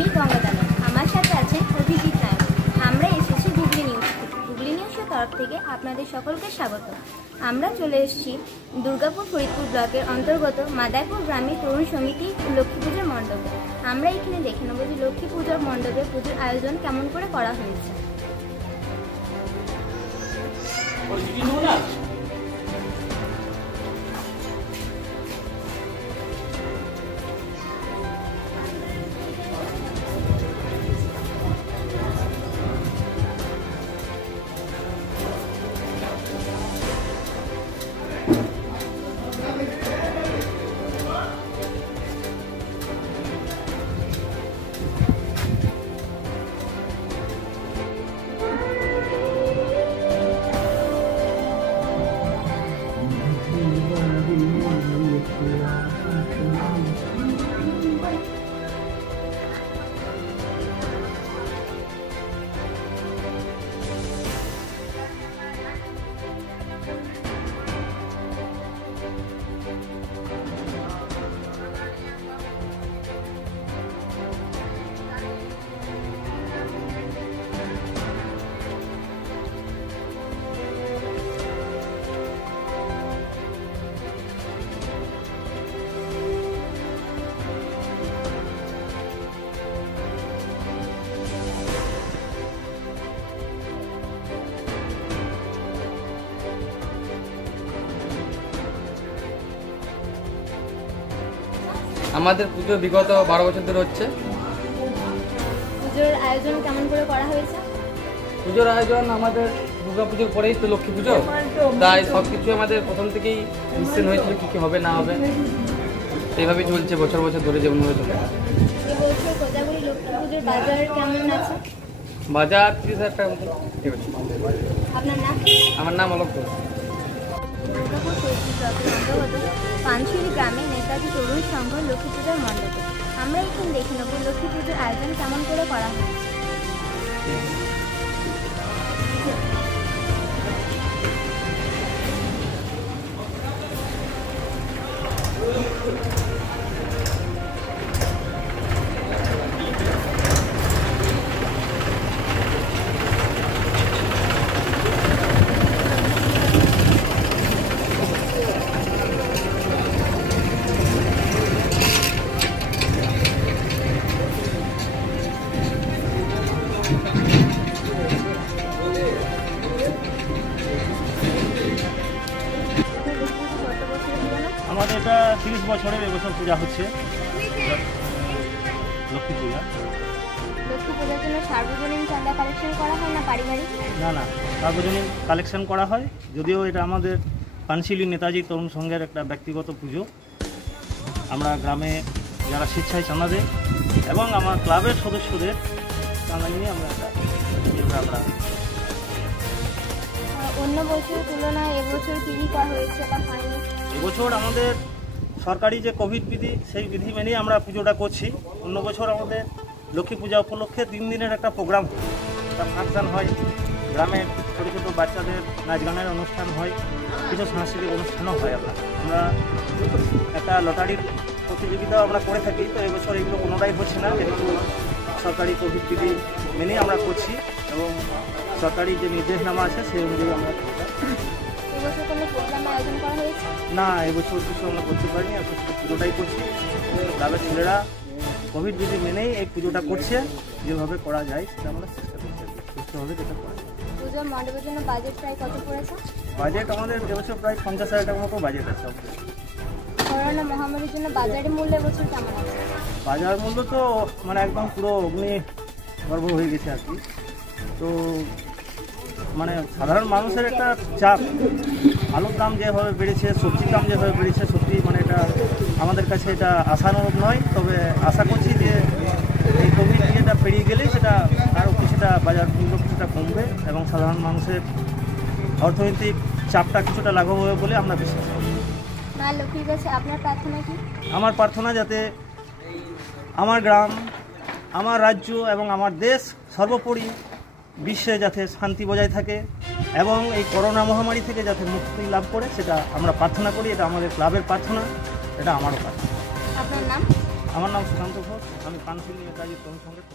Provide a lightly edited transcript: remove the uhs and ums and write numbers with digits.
আমি গঙ্গাদানা, আমার সাথে আছেন অভিজিৎ নায়ক। আমরা এসেছি হুগলি নিউজ থেকে। হুগলি নিউজের তরফ থেকে আপনাদের সকলকে স্বাগত। আমরা চলে এসেছি দুর্গাপুর ফরিদপুর ব্লকের অন্তর্গত মাদারপুর গ্রামের তরুণ সমিতি লক্ষ্মী পুজোর মণ্ডপে। আমরা এখানে দেখে নেব যে লক্ষ্মী পুজোর মণ্ডপে পুজোর আয়োজন কেমন করে করা হয়েছে। আমাদের পুজো বিগত 12 বছর ধরে হচ্ছে। পুজোর আয়োজন কেমন করে করা হয়েছে? পুজোর আয়োজন আমাদের দুর্গা পুজোর পরেই তো লক্ষ্মী পুজো, তাই সব কিছু আমাদের প্রথম থেকেই নিশ্চিত হয়েছিল কী কী হবে না হবে, এইভাবেই চলছে বছর বছর ধরে যেমনভাবে চলে। এবছর কোজাগরি লক্ষ্মী পুজোর বাজার কেমন আছে? বাজার 30,000 টাকা মতো। ঠিক আছে, আপনার নাম? আমার নাম অলোক ঘোষ। দুর্গাপুর ফরিদপুর ব্লকের অন্তর্গত পানশিরি গ্রামে নেতাজি তরুণ সংঘ লক্ষ্মী পুজোর মণ্ডপে। আমরা এখানে দেখে নেব লক্ষ্মী পুজোর আয়োজন কেমন করে করা হয়েছে। আমাদের এটা 30 বছরের এবছর পূজা হচ্ছে লক্ষ্মী পূজা। লক্ষ্মী পুজোর জন্য সার্বজনীন চাঁদা কালেকশন করা হয় না পারিবারিক? না, সার্বজনীন কালেকশন করা হয়, যদিও এটা আমাদের পানশিলি নেতাজি তরুণ সংঘের একটা ব্যক্তিগত পুজো। আমরা গ্রামে যারা স্বেচ্ছায় চাঁদা দেয় এবং আমার ক্লাবের সদস্যদের চাঁদা নিয়ে আমরা অন্য বছরের তুলনায় এবছর কী করা হয়েছে বা হয়নি? এবছর আমাদের সরকারি যে কোভিড বিধি, সেই বিধি মেনেই আমরা পুজোটা করছি। অন্য বছর আমাদের লক্ষ্মী পূজা উপলক্ষে 3 দিনের একটা প্রোগ্রাম, একটা ফাংশান হয়, গ্রামের ছোটো ছোটো বাচ্চাদের নাচ গানের অনুষ্ঠান হয়, কিছু সাংস্কৃতিক অনুষ্ঠানও হয়। আমরা একটা লটারির প্রতিযোগিতাও আমরা করে থাকি। তো এবছর এগুলো কোনোটাই হচ্ছে না, যেহেতু সরকারি কোভিড বিধি মেনেই আমরা করছি এবং সরকারি যে নির্দেশনামা আছে সেই অনুযায়ী আমরা এবছর কোনো প্রোগ্রাম আয়োজন করা হয়েছে না। এবছর কিছু আমরা করতে পারিনি, এখন পুজোটাই করছি। গ্রামের ছেলেরা কোভিড বিধি মেনেই এই পুজোটা করছে, যেভাবে করা যায় সেটা আমরা চেষ্টা করছি, সুস্থভাবে যেটা করা যায়। পুজোর মণ্ডপের জন্য বাজেট প্রায় কত পড়েছে? বাজেট আমাদের এবছর প্রায় 50,000 টাকার মতো বাজেট আছে। করোনা মহামারীর জন্য বাজারের মূল্য এবছর কেমন আছে? বাজার মূল্য তো মানে একদম পুরো অগ্নি গর্ভ হয়ে গেছে আর কি। তো মানে সাধারণ মানুষের একটা চাপ, আলুর দাম যেভাবে বেড়েছে, সবজির দাম যেভাবে বেড়েছে, সত্যি মানে এটা আমাদের কাছে এটা আশানুরূপ নয়। তবে আশা করছি যে এই কোভিড ইয়েটা পেরিয়ে গেলেই সেটা আরও কিছুটা বাজার মূল্য কিছুটা কমবে এবং সাধারণ মানুষের অর্থনৈতিক চাপটা কিছুটা লাঘব হবে বলে আমরা বিশ্বাস করি। মা লক্ষ্মীর কাছে আপনার প্রার্থনা কি? আমার প্রার্থনা যাতে আমার গ্রাম, আমার রাজ্য এবং আমার দেশ সর্বোপরি বিশ্বে যাতে শান্তি বজায় থাকে এবং এই করোনা মহামারী থেকে যাতে মুক্তি লাভ করে, সেটা আমরা প্রার্থনা করি। এটা আমাদের ক্লাবের প্রার্থনা, এটা আমারও প্রার্থনা। আপনার নাম? আমার নাম সুশান্ত ঘোষ, আমি পানশিল নেতাজি তরুণ সংঘের